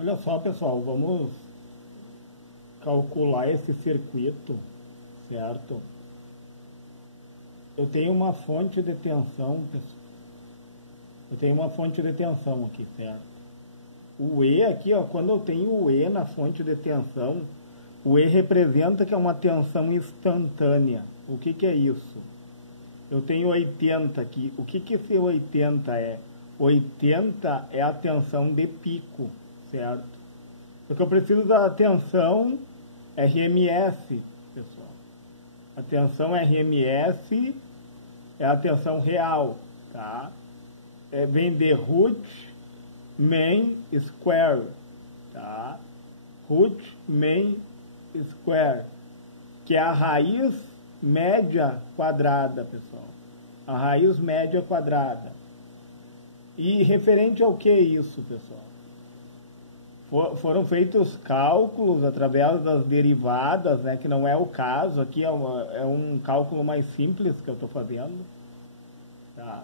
Olha só, pessoal, vamos calcular esse circuito, certo? Eu tenho uma fonte de tensão, pessoal. Eu tenho uma fonte de tensão aqui, certo? O E aqui, ó, quando eu tenho o E na fonte de tensão, o E representa que é uma tensão instantânea. O que é isso? Eu tenho 80 aqui. O que esse 80 é? 80 é a tensão de pico, certo? Porque eu preciso da tensão RMS, pessoal. A tensão RMS é a tensão real, tá? Vem de root main square, tá? Root main square, que é a raiz média quadrada, pessoal. A raiz média quadrada. E referente ao que é isso, pessoal? Foram feitos cálculos através das derivadas, né, que não é o caso, aqui é um cálculo mais simples que eu estou fazendo, tá?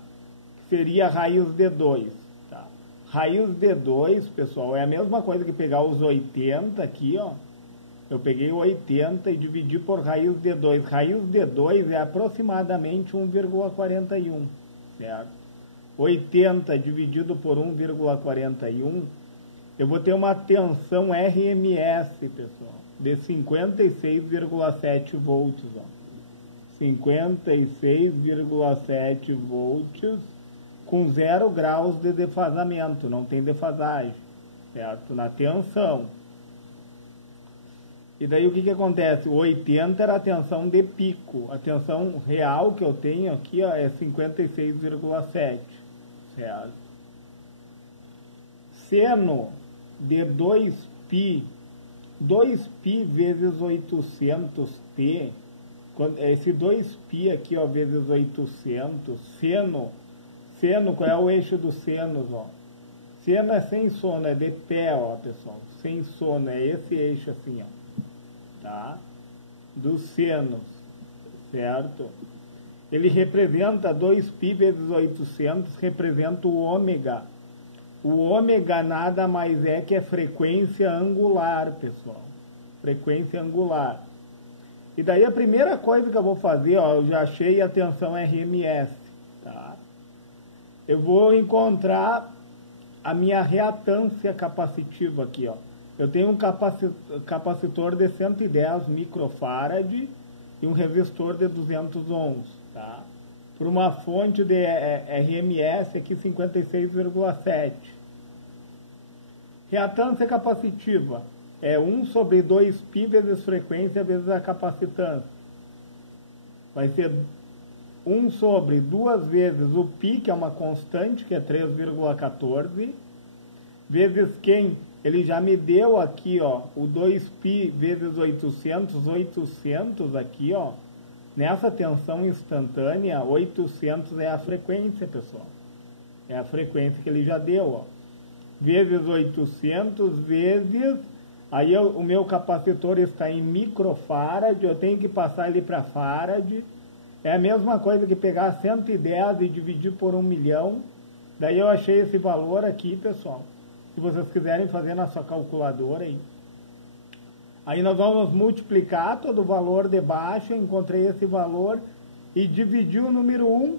Que seria a raiz de 2. Tá? Raiz de 2, pessoal, é a mesma coisa que pegar os 80 aqui, ó. Eu peguei o 80 e dividi por raiz de 2. Raiz de 2 é aproximadamente 1,41, certo? 80 dividido por 1,41, eu vou ter uma tensão RMS, pessoal, de 56,7 volts. 56,7 volts com 0 graus de defasamento, não tem defasagem, certo? Na tensão. E daí o que acontece? O 80 era a tensão de pico. A tensão real que eu tenho aqui, ó, é 56,7, certo? Seno de 2π vezes 800t, esse 2π aqui, ó, vezes 800, seno, qual é o eixo do seno, ó? Seno é sem sono, é de pé, ó, pessoal, sem sono, é esse eixo assim, ó, tá? Dos senos, certo? Ele representa 2π vezes 800, representa o ômega. O ômega nada mais é que a frequência angular, pessoal. Frequência angular. E daí a primeira coisa que eu vou fazer, ó, eu já achei a tensão RMS, tá? Eu vou encontrar a minha reatância capacitiva aqui, ó. Eu tenho um capacitor de 110 microfarad e um resistor de 200 ohms, tá? Por uma fonte de RMS aqui 56,7. Reatância capacitiva é 1 sobre 2π vezes frequência vezes a capacitância. Vai ser 1 sobre 2 vezes o π, que é uma constante, que é 3,14, vezes quem? Ele já me deu aqui, ó, o 2π vezes 800 aqui, ó, nessa tensão instantânea, 800 é a frequência, pessoal. É a frequência que ele já deu, ó. Vezes 800, vezes... Aí o meu capacitor está em microfarad, eu tenho que passar ele para farad. É a mesma coisa que pegar 110 e dividir por 1 milhão. Daí eu achei esse valor aqui, pessoal. Se vocês quiserem fazer na sua calculadora aí. Aí nós vamos multiplicar todo o valor de baixo, eu encontrei esse valor e dividi o número 1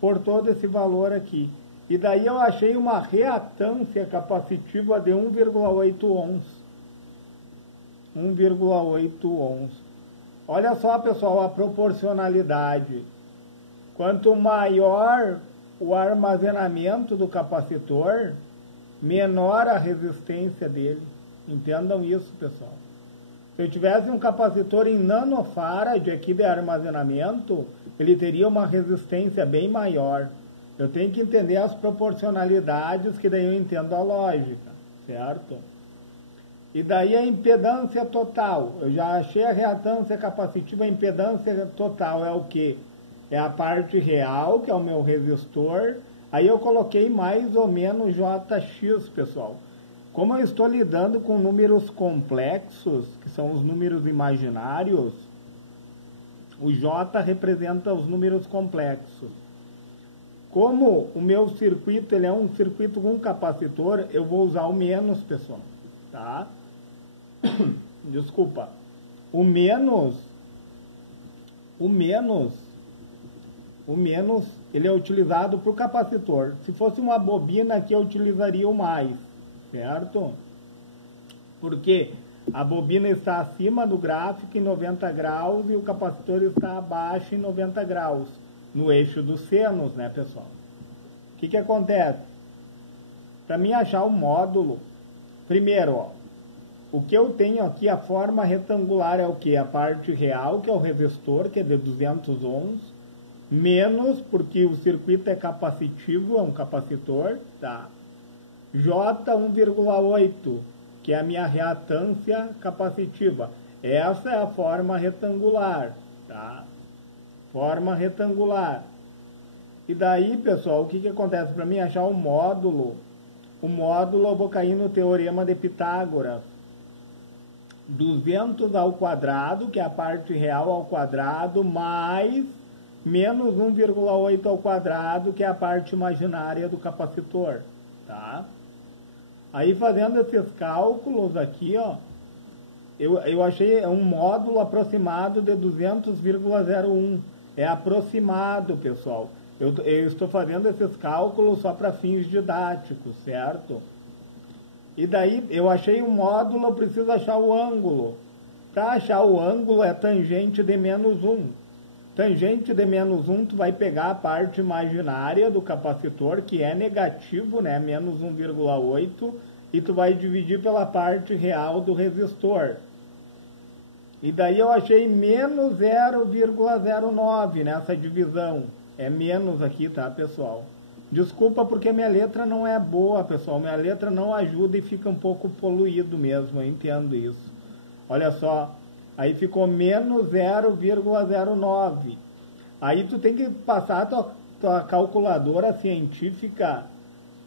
por todo esse valor aqui. E daí eu achei uma reatância capacitiva de 1,8 ohms. 1,8 ohms. Olha só, pessoal, a proporcionalidade. Quanto maior o armazenamento do capacitor, menor a resistência dele. Entendam isso, pessoal. Se eu tivesse um capacitor em nanofarad aqui de armazenamento, ele teria uma resistência bem maior. Eu tenho que entender as proporcionalidades, que daí eu entendo a lógica, certo? E daí a impedância total. Eu já achei a reatância capacitiva, a impedância total é o quê? É a parte real, que é o meu resistor. Aí eu coloquei mais ou menos JX, pessoal. Como eu estou lidando com números complexos, que são os números imaginários, o J representa os números complexos. Como o meu circuito ele é um circuito com capacitor, eu vou usar o menos, pessoal. tá? Desculpa. O menos, ele é utilizado para o capacitor. Se fosse uma bobina aqui, eu utilizaria o mais, certo? Porque a bobina está acima do gráfico em 90 graus e o capacitor está abaixo em 90 graus, no eixo dos senos, né, pessoal? O que acontece? Para mim achar o módulo, primeiro, ó, o que eu tenho aqui, a forma retangular é o que? A parte real, que é o resistor, que é de 200 ohms, menos, porque o circuito é capacitivo, é um capacitor, tá? J 1,8, que é a minha reatância capacitiva. Essa é a forma retangular, tá? Forma retangular. E daí, pessoal, o que acontece? Para mim achar o módulo eu vou cair no teorema de Pitágoras. 200 ao quadrado, que é a parte real ao quadrado, mais menos 1,8 ao quadrado, que é a parte imaginária do capacitor, tá? Aí fazendo esses cálculos aqui, ó, eu achei um módulo aproximado de 200,01. É aproximado, pessoal. Eu estou fazendo esses cálculos só para fins didáticos, certo? E daí eu achei o módulo, eu preciso achar o ângulo. Para achar o ângulo é tangente de menos 1. Tangente de menos 1, tu vai pegar a parte imaginária do capacitor, que é negativo, né? Menos 1,8, e tu vai dividir pela parte real do resistor. E daí eu achei menos 0,09 nessa divisão. É menos aqui, tá, pessoal? Desculpa porque minha letra não é boa, pessoal. Minha letra não ajuda e fica um pouco poluído mesmo, eu entendo isso. Olha só, aí ficou menos 0,09. Aí tu tem que passar a tua calculadora científica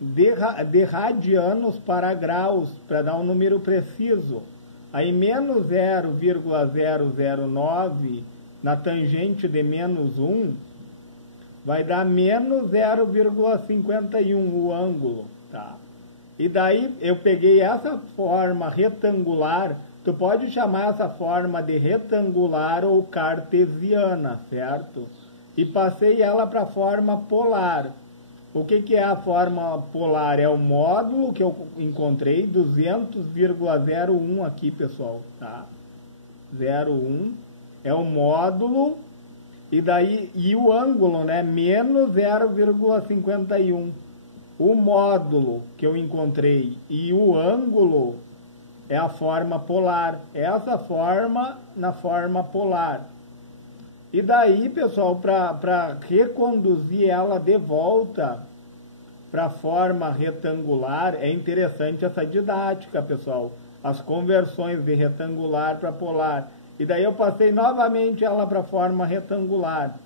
de radianos para graus, para dar um número preciso. Aí menos 0,009 na tangente de menos 1 vai dar menos 0,51 o ângulo, tá? E daí eu peguei essa forma retangular, tu pode chamar essa forma de retangular ou cartesiana, certo? E passei ela para a forma polar. O que é a forma polar? É o módulo que eu encontrei, 200,01 aqui, pessoal, tá? 0,1 é o módulo. E daí, e o ângulo, né? Menos 0,51. O módulo que eu encontrei e o ângulo é a forma polar. Essa forma na forma polar. E daí, pessoal, para reconduzir ela de volta para a forma retangular, é interessante essa didática, pessoal. As conversões de retangular para polar. E daí eu passei novamente ela para a forma retangular.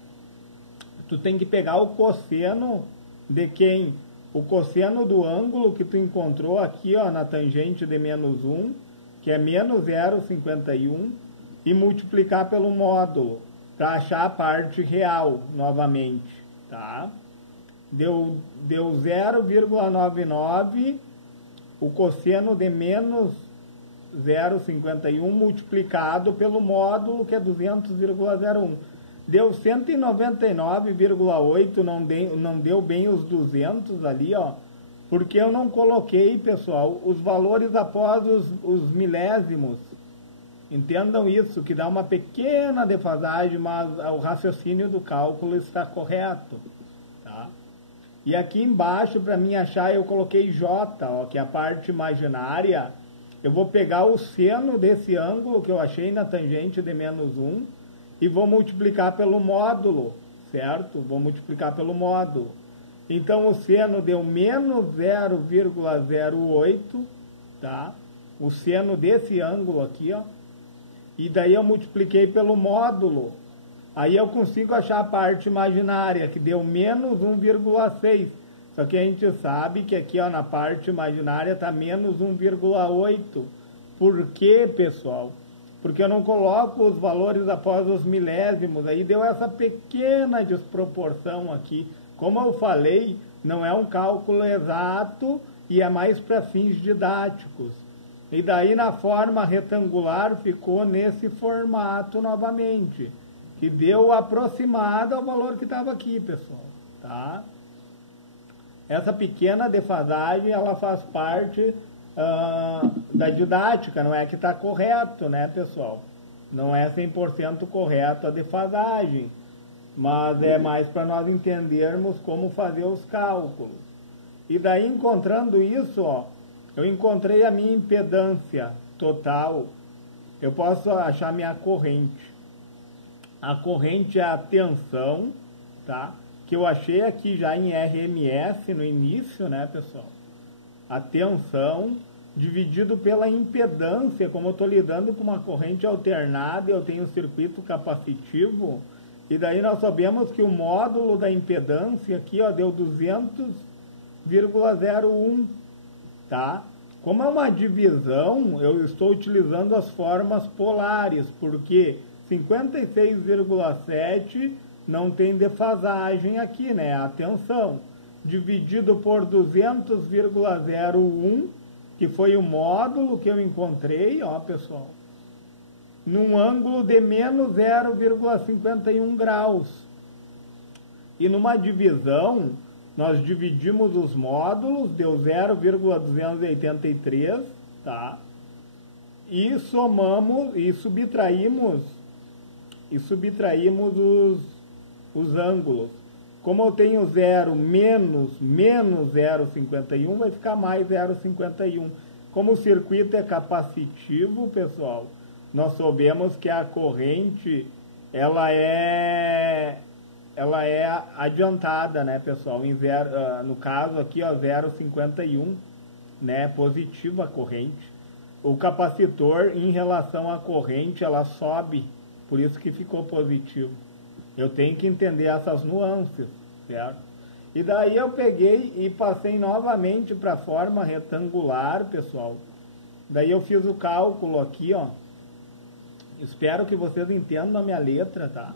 Tu tem que pegar o cosseno de quem? O cosseno do ângulo que tu encontrou aqui, ó, na tangente de menos 1, que é menos 0,51, e multiplicar pelo módulo, para achar a parte real, novamente, tá? Deu 0,99, o cosseno de menos 0,51 multiplicado pelo módulo, que é 200,01. Deu 199,8, não deu bem os 200 ali, ó, porque eu não coloquei, pessoal, os valores após os milésimos. Entendam isso, que dá uma pequena defasagem, mas o raciocínio do cálculo está correto, tá? E aqui embaixo, para mim achar, eu coloquei J, ó, que é a parte imaginária. Eu vou pegar o seno desse ângulo que eu achei na tangente de menos 1 e vou multiplicar pelo módulo, certo? Vou multiplicar pelo módulo. Então, o seno deu menos 0,08, tá? O seno desse ângulo aqui, ó. E daí eu multipliquei pelo módulo. Aí eu consigo achar a parte imaginária, que deu menos 1,6. Só que a gente sabe que aqui, ó, na parte imaginária está menos 1,8. Por quê, pessoal? Porque eu não coloco os valores após os milésimos. Aí deu essa pequena desproporção aqui. Como eu falei, não é um cálculo exato e é mais para fins didáticos. E daí na forma retangular ficou nesse formato novamente, que deu aproximado ao valor que estava aqui, pessoal, tá? Essa pequena defasagem, ela faz parte da didática, não é que está correto, né, pessoal? Não é 100% correto a defasagem, mas é mais para nós entendermos como fazer os cálculos. E daí, encontrando isso, ó, eu encontrei a minha impedância total. Eu posso achar minha corrente. A corrente é a tensão, tá? Que eu achei aqui já em RMS no início, né, pessoal? A tensão dividido pela impedância, como eu estou lidando com uma corrente alternada e eu tenho um circuito capacitivo, e daí nós sabemos que o módulo da impedância aqui, ó, deu 200,01, tá? Como é uma divisão, eu estou utilizando as formas polares, porque 56,7 não tem defasagem aqui, né? A tensão. Dividido por 200,01, que foi o módulo que eu encontrei, ó, pessoal, num ângulo de menos 0,51 graus. E numa divisão, nós dividimos os módulos, deu 0,283, tá? E somamos, e subtraímos os ângulos. Como eu tenho 0 menos 0,51, vai ficar mais 0,51. Como o circuito é capacitivo, pessoal, nós sabemos que a corrente, ela é adiantada, né, pessoal? No caso aqui, ó, 0,51, né, positiva a corrente. O capacitor, em relação à corrente, ela sobe, por isso que ficou positivo. Eu tenho que entender essas nuances, certo? E daí eu peguei e passei novamente para a forma retangular, pessoal. Daí eu fiz o cálculo aqui, ó. Espero que vocês entendam a minha letra, tá?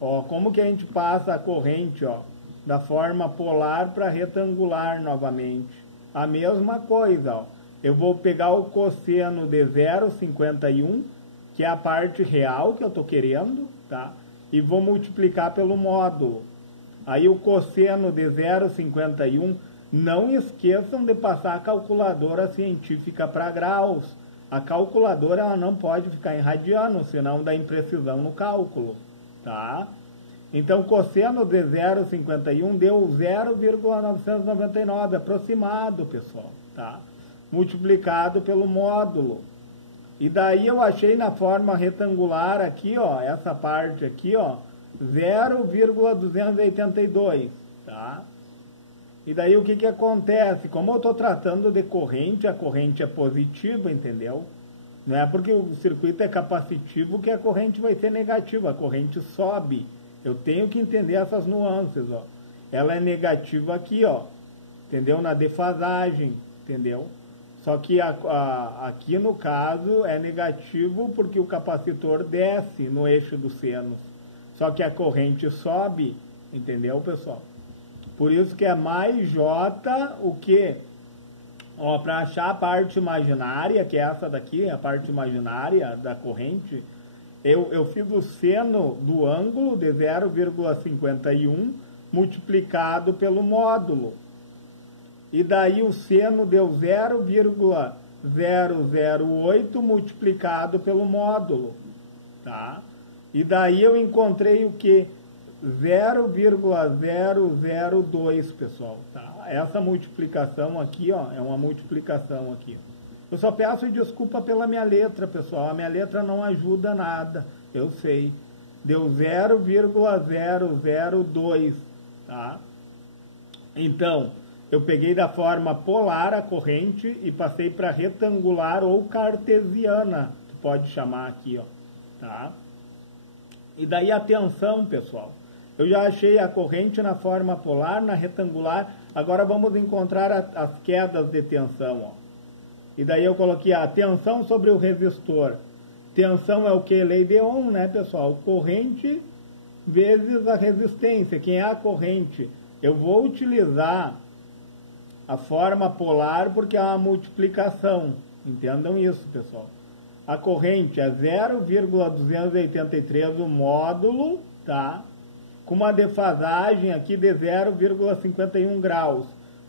Ó, como que a gente passa a corrente, ó, da forma polar para retangular novamente? A mesma coisa, ó. Eu vou pegar o cosseno de 0,51, que é a parte real que eu estou querendo, tá? E vou multiplicar pelo módulo. Aí o cosseno de 0,51, não esqueçam de passar a calculadora científica para graus. A calculadora, ela não pode ficar em radiano, senão dá imprecisão no cálculo, tá? Então, cosseno de 0,51 deu 0,999, aproximado, pessoal, tá? Multiplicado pelo módulo. E daí eu achei na forma retangular aqui, ó, essa parte aqui, ó, 0,282, tá? E daí o que que acontece? Como eu estou tratando de corrente, a corrente é positiva, entendeu? Não é porque o circuito é capacitivo que a corrente vai ser negativa, a corrente sobe. Eu tenho que entender essas nuances, ó. Ela é negativa aqui, ó, entendeu? Na defasagem, entendeu? Só que aqui no caso é negativo porque o capacitor desce no eixo dos senos. Só que a corrente sobe, entendeu, pessoal? Por isso que é mais J o quê? Ó, para achar a parte imaginária, que é essa daqui, a parte imaginária da corrente, eu fiz o seno do ângulo de 0,51 multiplicado pelo módulo. E daí o seno deu 0,008 multiplicado pelo módulo, tá? E daí eu encontrei o que? 0,002, pessoal, tá? Essa multiplicação aqui, ó, é uma multiplicação aqui. Eu só peço desculpa pela minha letra, pessoal. A minha letra não ajuda nada, eu sei. Deu 0,002, tá? Então, eu peguei da forma polar a corrente e passei para retangular ou cartesiana, tu pode chamar aqui, ó, tá? E daí a tensão, pessoal. Eu já achei a corrente na forma polar, na retangular. Agora vamos encontrar as quedas de tensão, ó. E daí eu coloquei a tensão sobre o resistor. Tensão é o que? Lei de Ohm, né, pessoal? Corrente vezes a resistência. Quem é a corrente? Eu vou utilizar a forma polar porque é uma multiplicação, Entendam isso, pessoal. A corrente é 0,283 o módulo, tá? Com uma defasagem aqui de 0,51 graus,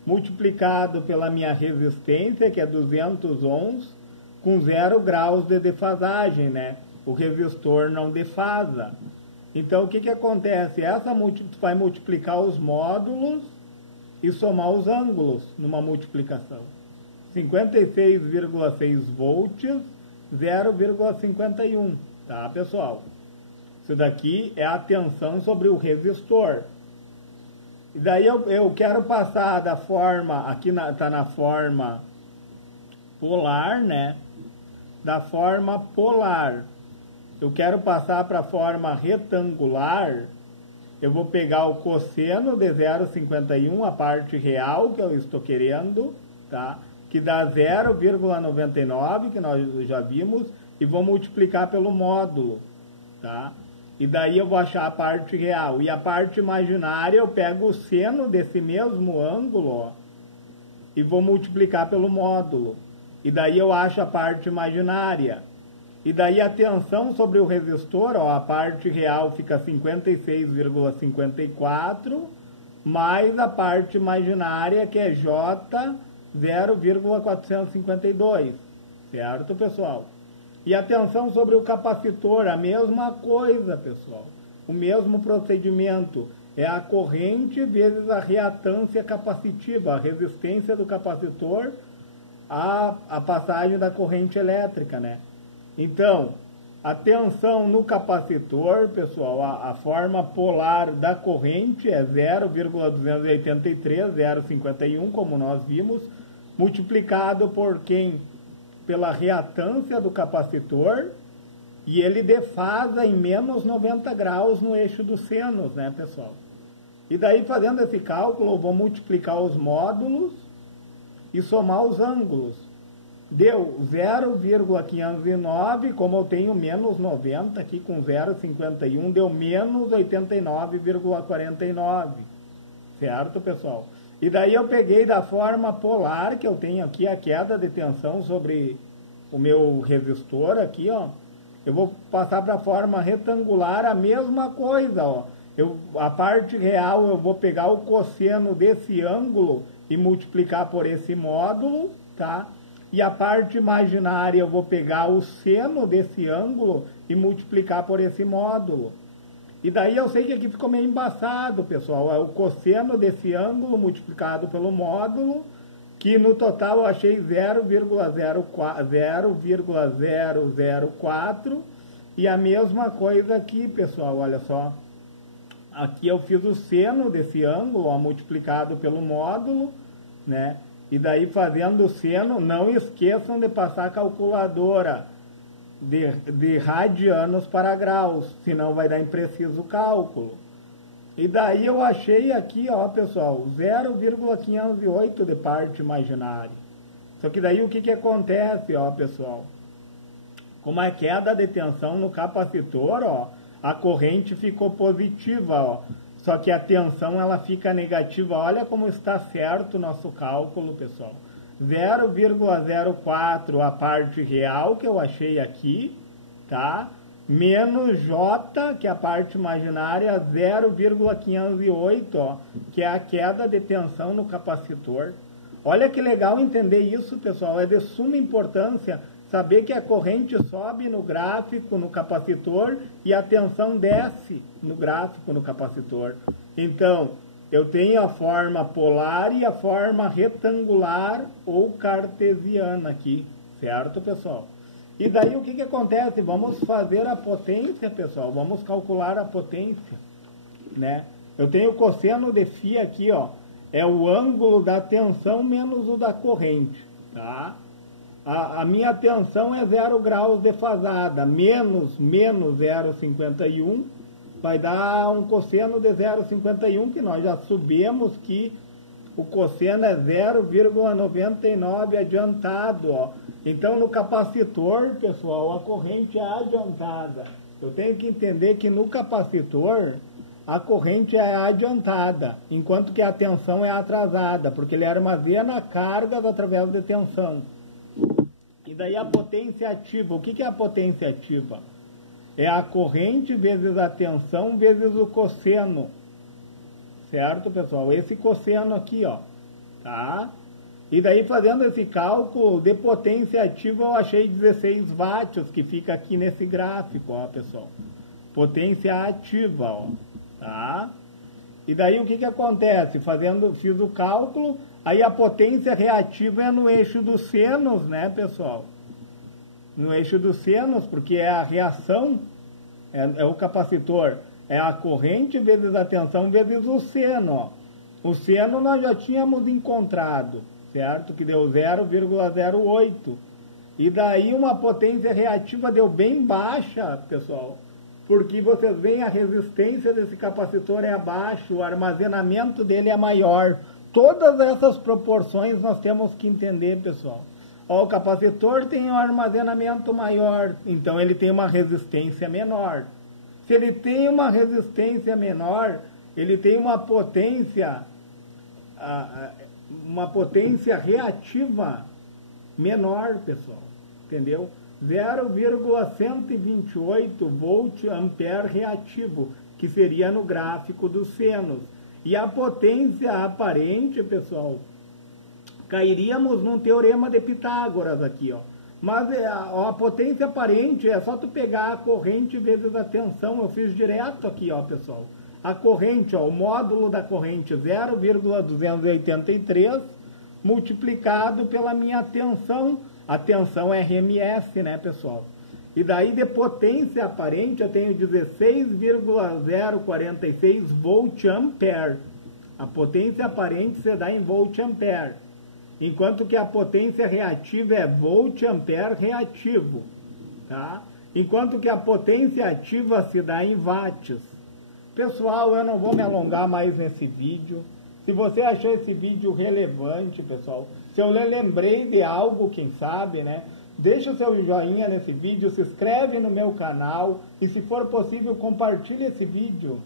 multiplicado pela minha resistência, que é 200 ohms, com 0 graus de defasagem, né? O resistor não defasa. Então, o que que acontece? Tu vai multiplicar os módulos e somar os ângulos numa multiplicação. 56,6 volts, 0,51, tá, pessoal? Isso daqui é a tensão sobre o resistor. E daí eu quero passar da forma, aqui tá na forma polar, né? Da forma polar. Eu quero passar para a forma retangular. Eu vou pegar o cosseno de 0,51, a parte real que eu estou querendo, tá? Que dá 0,99, que nós já vimos, e vou multiplicar pelo módulo, tá? E daí eu vou achar a parte real. E a parte imaginária eu pego o seno desse mesmo ângulo, ó, e vou multiplicar pelo módulo. E daí eu acho a parte imaginária. E daí a tensão sobre o resistor, ó, a parte real fica 56,54, mais a parte imaginária, que é J 0,452, certo, pessoal? E a tensão sobre o capacitor, a mesma coisa, pessoal. O mesmo procedimento. É a corrente vezes a reatância capacitiva, a resistência do capacitor à passagem da corrente elétrica, né? Então, a tensão no capacitor, pessoal, a forma polar da corrente é 0,283, 0,51, como nós vimos, multiplicado por quem? Pela reatância do capacitor, e ele defasa em menos 90 graus no eixo dos senos, né, pessoal? E daí, fazendo esse cálculo, eu vou multiplicar os módulos e somar os ângulos. Deu 0,509, como eu tenho menos 90 aqui com 0,51, deu menos 89,49, certo, pessoal? E daí eu peguei da forma polar, que eu tenho aqui a queda de tensão sobre o meu resistor aqui, ó. Eu vou passar para a forma retangular, a mesma coisa, ó. A parte real eu vou pegar o cosseno desse ângulo e multiplicar por esse módulo, tá? E a parte imaginária eu vou pegar o seno desse ângulo e multiplicar por esse módulo. E daí eu sei que aqui ficou meio embaçado, pessoal. É o cosseno desse ângulo multiplicado pelo módulo, que no total eu achei 0,004. E a mesma coisa aqui, pessoal, olha só. Aqui eu fiz o seno desse ângulo, ó, multiplicado pelo módulo, né? E daí, fazendo o seno, não esqueçam de passar a calculadora de radianos para graus, senão vai dar impreciso o cálculo. E daí eu achei aqui, ó, pessoal, 0,508 de parte imaginária. Só que daí o que acontece, ó, pessoal? Com a queda de tensão no capacitor, ó, a corrente ficou positiva, ó. Só que a tensão ela fica negativa. Olha como está certo o nosso cálculo, pessoal. 0,04 a parte real que eu achei aqui, tá? Menos J, que é a parte imaginária, 0,508, ó, que é a queda de tensão no capacitor. Olha que legal entender isso, pessoal. É de suma importância saber que a corrente sobe no gráfico, no capacitor, e a tensão desce no gráfico, no capacitor. Então, eu tenho a forma polar e a forma retangular ou cartesiana aqui, certo, pessoal? E daí o que acontece? Vamos fazer a potência, pessoal. Vamos calcular a potência, né? Eu tenho o cosseno de φ aqui, ó. É o ângulo da tensão menos o da corrente, tá? A minha tensão é 0 graus defasada, menos 0,51, vai dar um cosseno de 0,51, que nós já sabemos que o cosseno é 0,99 adiantado, ó. Então, no capacitor, pessoal, a corrente é adiantada. Eu tenho que entender que no capacitor, a corrente é adiantada, enquanto que a tensão é atrasada, porque ele armazena cargas através de tensão. E E daí a potência ativa. O que é a potência ativa? É a corrente vezes a tensão vezes o cosseno. Certo, pessoal? Esse cosseno aqui, ó. Tá? E daí, fazendo esse cálculo de potência ativa, eu achei 16 watts, que fica aqui nesse gráfico, ó, pessoal. Potência ativa, ó. Tá? E daí, o que acontece? Fiz o cálculo, aí a potência reativa é no eixo dos senos, né, pessoal? No eixo dos senos, porque é a reação, é o capacitor, é a corrente vezes a tensão vezes o seno, ó. O seno nós já tínhamos encontrado, certo? Que deu 0,08. E daí uma potência reativa deu bem baixa, pessoal. Porque vocês veem a resistência desse capacitor é abaixo, o armazenamento dele é maior. Todas essas proporções nós temos que entender, pessoal. Ó, o capacitor tem um armazenamento maior, então ele tem uma resistência menor. Se ele tem uma resistência menor, ele tem uma potência reativa menor, pessoal. Entendeu? 0,128 volt ampere reativo, que seria no gráfico dos senos. E a potência aparente, pessoal, cairíamos num teorema de Pitágoras aqui, ó. Mas a potência aparente é só tu pegar a corrente vezes a tensão. Eu fiz direto aqui, ó, pessoal. A corrente, ó, o módulo da corrente 0,283 multiplicado pela minha tensão. A tensão é RMS, né, pessoal? E daí de potência aparente eu tenho 16,046 volt ampere. A potência aparente se dá em volt ampere. Enquanto que a potência reativa é volt ampere reativo, tá? Enquanto que a potência ativa se dá em watts. Pessoal, eu não vou me alongar mais nesse vídeo. Se você achou esse vídeo relevante, pessoal, se eu lhe lembrei de algo, quem sabe, né? Deixa o seu joinha nesse vídeo, se inscreve no meu canal e, se for possível, compartilhe esse vídeo.